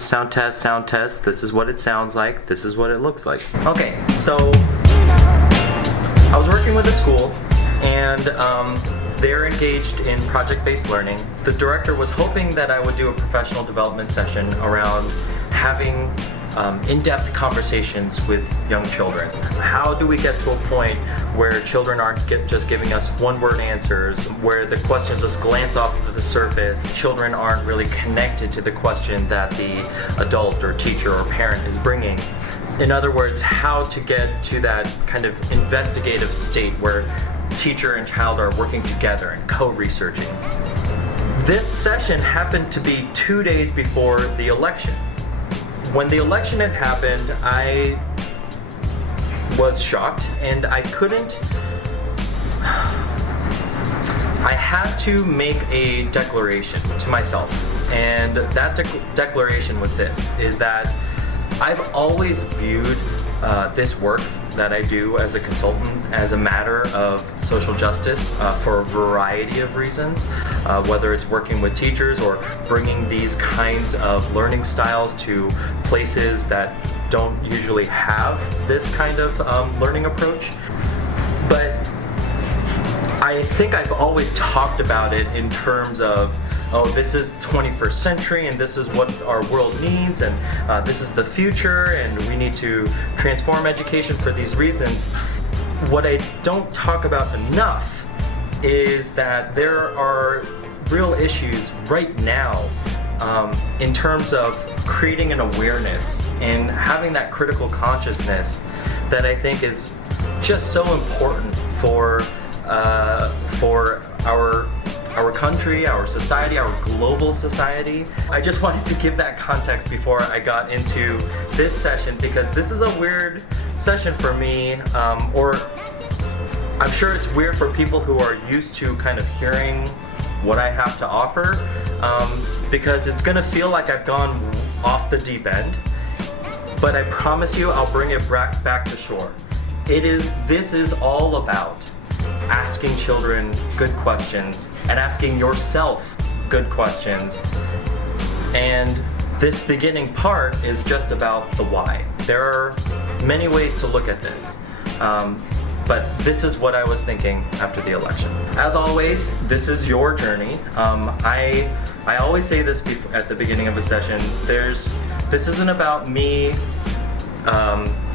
Sound test. This is what it sounds like. This is what it looks like. Okay, so I was working with a school and they're engaged in project-based learning. The director was hoping that I would do a professional development session around having in-depth conversations with young children. How do we get to a point where children aren't just giving us one-word answers, where the questions just glance off of the surface, children aren't really connected to the question that the adult or teacher or parent is bringing. In other words, how to get to that kind of investigative state where teacher and child are working together and co-researching. This session happened to be 2 days before the election. When the election had happened, I was shocked and I had to make a declaration to myself. And that declaration was this, is that I've always viewed this work that I do as a consultant as a matter of social justice for a variety of reasons, whether it's working with teachers or bringing these kinds of learning styles to places that don't usually have this kind of learning approach. But I think I've always talked about it in terms of, oh, this is 21st century and this is what our world needs and this is the future and we need to transform education for these reasons. What I don't talk about enough is that there are real issues right now in terms of creating an awareness and having that critical consciousness that I think is just so important for our country, our society, our global society. I just wanted to give that context before I got into this session because this is a weird session for me, or I'm sure it's weird for people who are used to kind of hearing what I have to offer, because it's gonna feel like I've gone off the deep end, but I promise you I'll bring it back to shore. This is all about asking children good questions and asking yourself good questions. And this beginning part is just about the why. There are many ways to look at this, but this is what I was thinking after the election. As always, this is your journey. I always say this at the beginning of a session. This isn't about me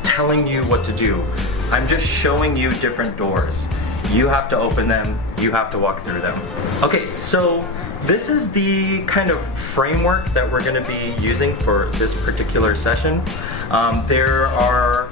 telling you what to do. I'm just showing you different doors. You have to open them, you have to walk through them. Okay, so this is the kind of framework that we're going to be using for this particular session. There are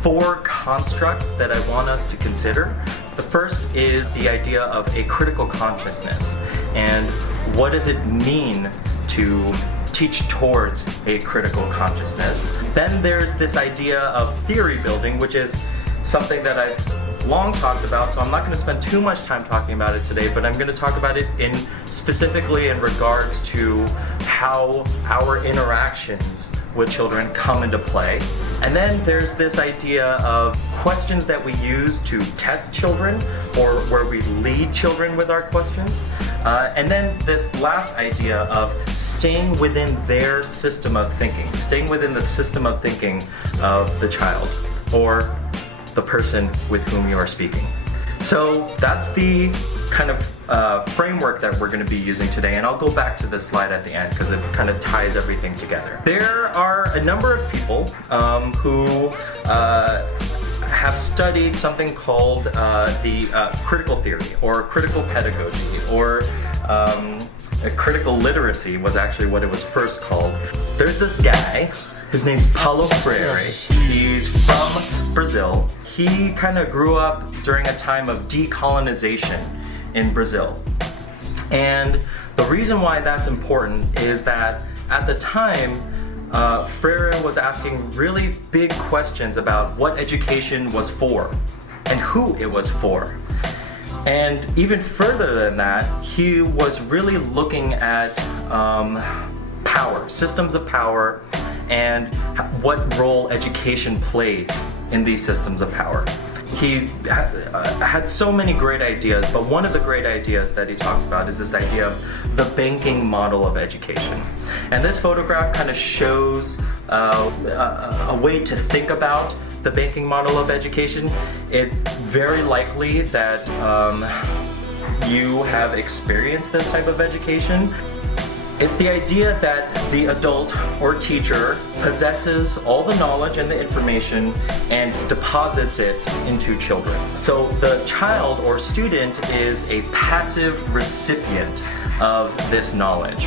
4 constructs that I want us to consider. The first is the idea of a critical consciousness, and what does it mean to teach towards a critical consciousness. Then there's this idea of theory building, which is something that I've long talked about, so I'm not going to spend too much time talking about it today, but I'm going to talk about it specifically in regards to how our interactions with children come into play. And then there's this idea of questions that we use to test children or where we lead children with our questions. And then this last idea of staying within their system of thinking, staying within the system of thinking of the child or the person with whom you are speaking. So that's the kind of framework that we're going to be using today, and I'll go back to this slide at the end because it kind of ties everything together. There are a number of people who have studied something called the critical theory or critical pedagogy, or critical literacy was actually what it was first called. There's this guy, his name's Paulo Freire. He's from Brazil. He kind of grew up during a time of decolonization in Brazil. And the reason why that's important is that at the time, Freire was asking really big questions about what education was for and who it was for. And even further than that, he was really looking at power, systems of power, and what role education plays in these systems of power. he had so many great ideas, but one of the great ideas that he talks about is this idea of the banking model of education. And this photograph kind of shows a way to think about the banking model of education. It's very likely that you have experienced this type of education. It's the idea that the adult or teacher possesses all the knowledge and the information and deposits it into children. So the child or student is a passive recipient of this knowledge.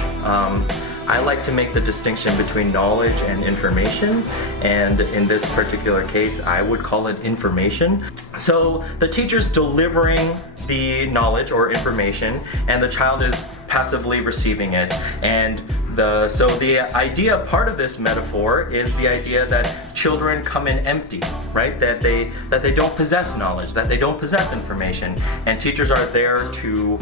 I like to make the distinction between knowledge and information, and in this particular case, I would call it information. So the teacher's delivering the knowledge or information, and the child is passively receiving it. And so the idea, part of this metaphor, is the idea that children come in empty, right? That they don't possess knowledge, that they don't possess information, and teachers are there to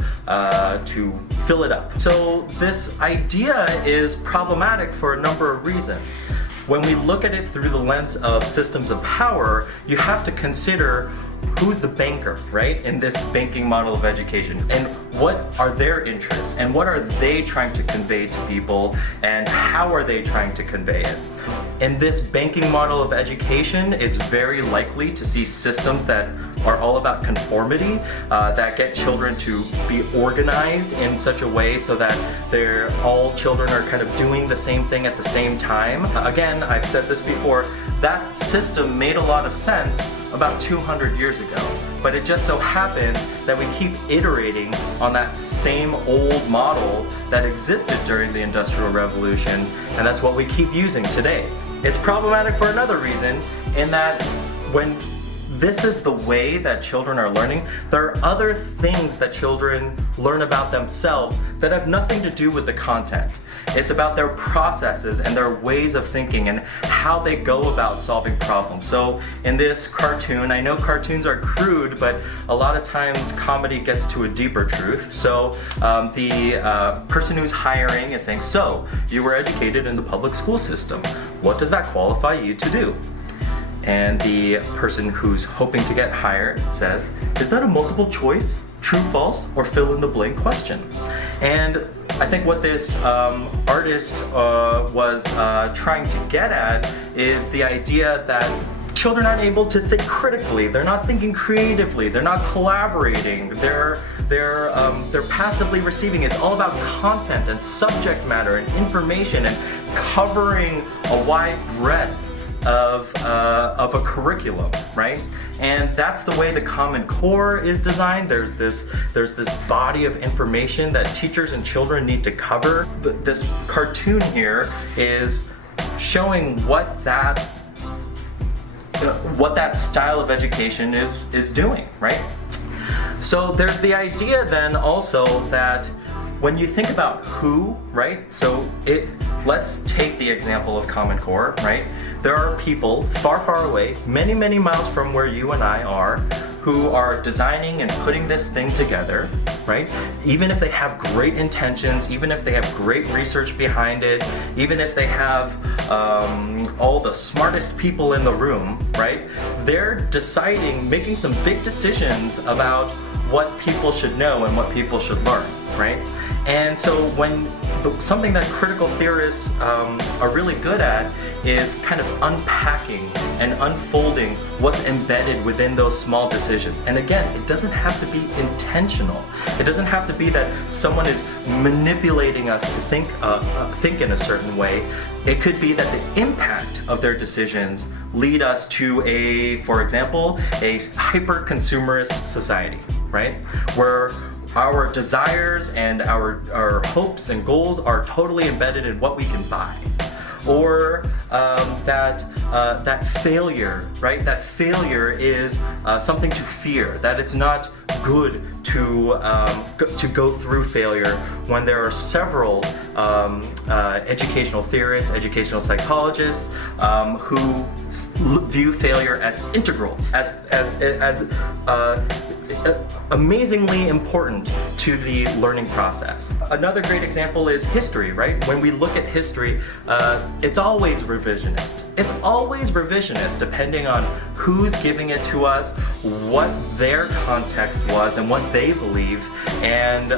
fill it up. So this idea is problematic for a number of reasons. When we look at it through the lens of systems of power, you have to consider who's the banker, right, in this banking model of education, and what are their interests, and what are they trying to convey to people, and how are they trying to convey it. In this banking model of education, it's very likely to see systems that are all about conformity, that get children to be organized in such a way so that all children are kind of doing the same thing at the same time. Again, I've said this before, that system made a lot of sense about 200 years ago, but it just so happens that we keep iterating on that same old model that existed during the Industrial Revolution, and that's what we keep using today. It's problematic for another reason, in that when this is the way that children are learning, there are other things that children learn about themselves that have nothing to do with the content. It's about their processes and their ways of thinking and how they go about solving problems. So in this cartoon, I know cartoons are crude, but a lot of times comedy gets to a deeper truth. So the person who's hiring is saying, so you were educated in the public school system. What does that qualify you to do? And the person who's hoping to get hired says, is that a multiple choice, true, false, or fill in the blank question? And I think what this artist was trying to get at is the idea that children aren't able to think critically, they're not thinking creatively, they're not collaborating, they're passively receiving. It's all about content and subject matter and information and covering a wide breadth of a curriculum, right? And that's the way the Common Core is designed. There's this body of information that teachers and children need to cover. This cartoon here is showing what that style of education is doing, right? So there's the idea then also that when you think about who, right? So let's take the example of Common Core, right? There are people far, far away, many, many miles from where you and I are, who are designing and putting this thing together, right? Even if they have great intentions, even if they have great research behind it, even if they have all the smartest people in the room, right? They're deciding, making some big decisions about what people should know and what people should learn, right? And so something that critical theorists are really good at is kind of unpacking and unfolding what's embedded within those small decisions. And again, it doesn't have to be intentional. It doesn't have to be that someone is manipulating us to think in a certain way. It could be that the impact of their decisions lead us to for example, a hyper-consumerist society, right? Where our desires and our hopes and goals are totally embedded in what we can buy. Or that failure, right? That failure is something to fear, that it's not good to go through failure when there are several educational theorists, educational psychologists who view failure as integral, as amazingly important to the learning process. Another great example is history, right? When we look at history, it's always revisionist. It's always revisionist depending on who's giving it to us, what their context was, and what they believe. And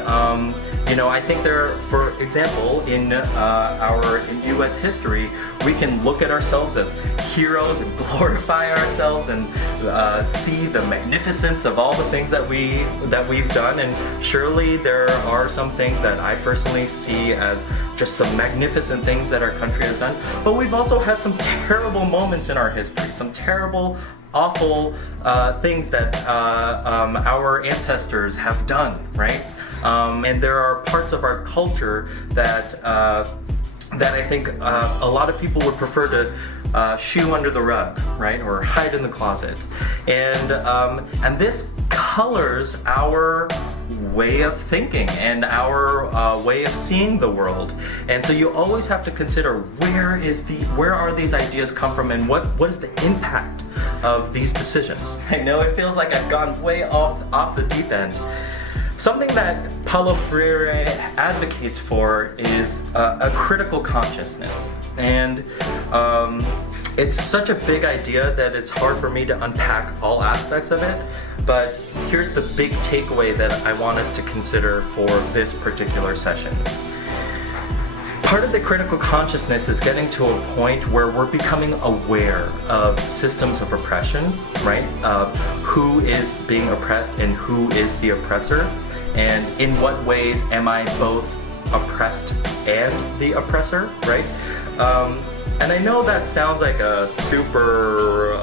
you know, I think for example, in U.S. history, we can look at ourselves as heroes and glorify ourselves and see the magnificence of all the things that we've done. And surely there are some things that I personally see as just some magnificent things that our country has done. But we've also had some terrible moments in our history, some terrible, awful things that our ancestors have done, right? And there are parts of our culture that I think a lot of people would prefer to shoo under the rug, right, or hide in the closet, and this colors our way of thinking and our way of seeing the world. And so you always have to consider where are these ideas come from, and what is the impact of these decisions. I know it feels like I've gone way off the deep end. Something that Paulo Freire advocates for is a critical consciousness. And it's such a big idea that it's hard for me to unpack all aspects of it. But here's the big takeaway that I want us to consider for this particular session. Part of the critical consciousness is getting to a point where we're becoming aware of systems of oppression, right? Of who is being oppressed and who is the oppressor, and in what ways am I both oppressed and the oppressor, right? And I know that sounds like a super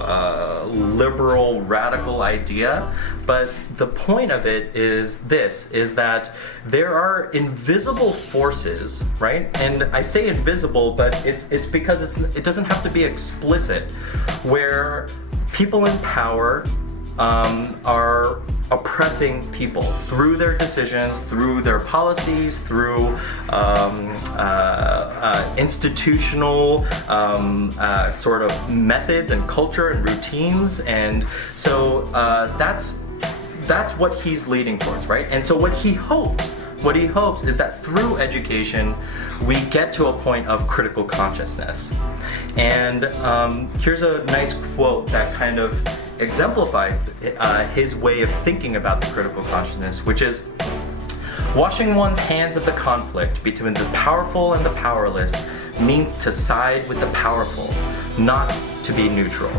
liberal, radical idea, but the point of it is that there are invisible forces, right? And I say invisible, but it's because it doesn't have to be explicit, where people in power are oppressing people through their decisions, through their policies, through institutional sort of methods and culture and routines. And so that's what he's leading towards, right? And so what he hopes is that through education we get to a point of critical consciousness. And here's a nice quote that kind of exemplifies his way of thinking about the critical consciousness, which is, washing one's hands of the conflict between the powerful and the powerless means to side with the powerful, not to be neutral.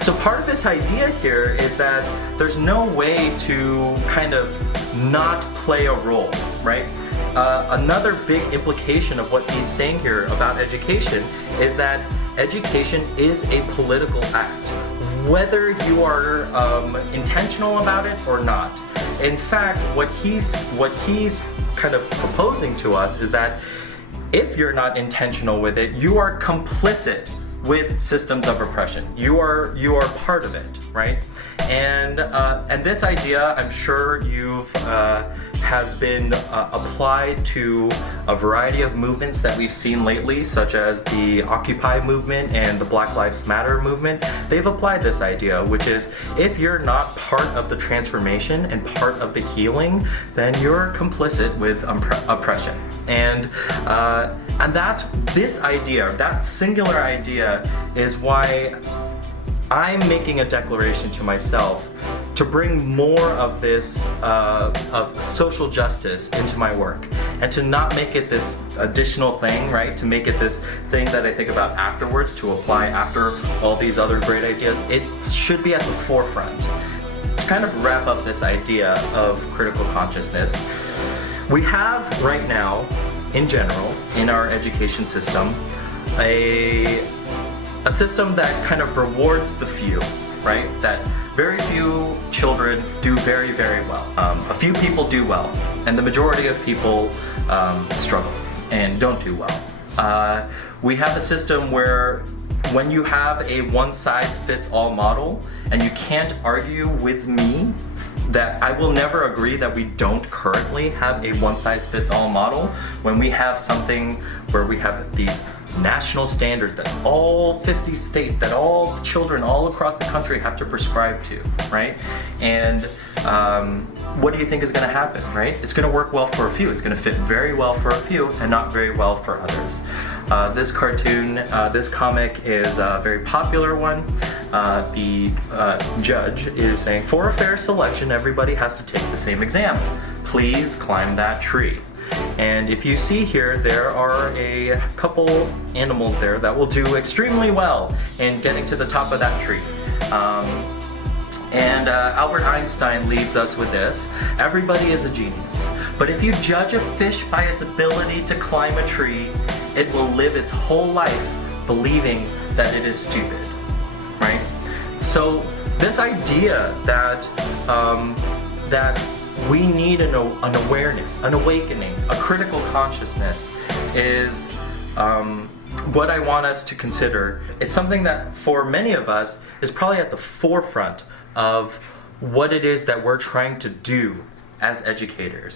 So part of this idea here is that there's no way to kind of not play a role, right? Another big implication of what he's saying here about education is that education is a political act, whether you are intentional about it or not. In fact, what he's kind of proposing to us is that if you're not intentional with it, you are complicit with systems of oppression. You are part of it, right? And this idea, I'm sure has been applied to a variety of movements that we've seen lately, such as the Occupy movement and the Black Lives Matter movement. They've applied this idea, which is, if you're not part of the transformation and part of the healing, then you're complicit with oppression. And that's this idea, that singular idea, is why I'm making a declaration to myself to bring more of this, of social justice into my work, and to not make it this additional thing, right? To make it this thing that I think about afterwards, to apply after all these other great ideas. It should be at the forefront. To kind of wrap up this idea of critical consciousness, we have right now, in general, in our education system, a system that kind of rewards the few, right? That very few children do very, very well. A few people do well, and the majority of people struggle and don't do well. We have a system where when you have a one-size-fits-all model and you can't argue with me that I will never agree that we don't currently have a one-size-fits-all model when we have something where we have these national standards that all 50 states, that all children all across the country have to prescribe to, right? And what do you think is going to happen, right? It's going to work well for a few. It's going to fit very well for a few and not very well for others. This cartoon, this comic is a very popular one. The judge is saying, for a fair selection, everybody has to take the same exam. Please climb that tree. And if you see here, there are a couple animals there that will do extremely well in getting to the top of that tree. Albert Einstein leaves us with this: everybody is a genius, but if you judge a fish by its ability to climb a tree, it will live its whole life believing that it is stupid, right? So this idea that we need an awareness, an awakening, a critical consciousness is what I want us to consider. It's something that for many of us is probably at the forefront of what it is that we're trying to do as educators.